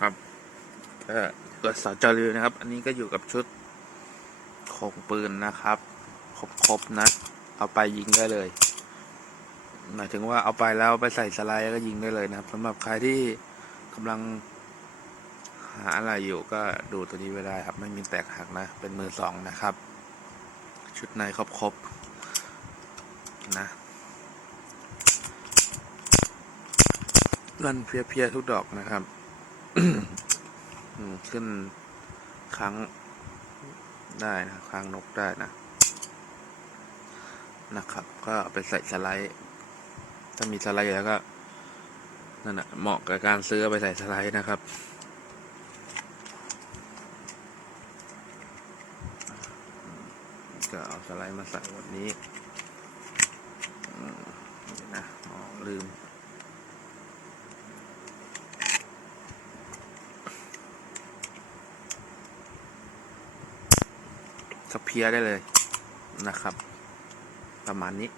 ครับก็ตรวจสอบจอรีนะครับ อันนี้ก็อยู่กับชุดโคงปืนนะครับ ครบๆนะ เอาไปยิงได้เลย หมายถึงว่าเอาไปแล้วไปใส่สไลด์ก็ยิงได้เลยนะครับสำหรับใครที่กำลังหาอะไรอยู่ก็ดูตัวนี้ไว้ได้ครับ ไม่มีแตกหักนะ เป็นมือสองนะครับ ชุดในครบๆนะลั่นเพียๆทุกดอกนะครับ ขึ้นครั้งได้นะครั้งนกได้นะ นะครับ ก็ไปใส่สไลด์ ถ้ามีสไลด์แล้วก็นั่นแหะเหมาะกับการซื้อไปใส่สไลด์นะครับก็เอาสไลด์มาใส่แบบนี้อืมเดี๋ยวนะอ๋อลืม สเพียได้เลยนะครับ ประมาณนี้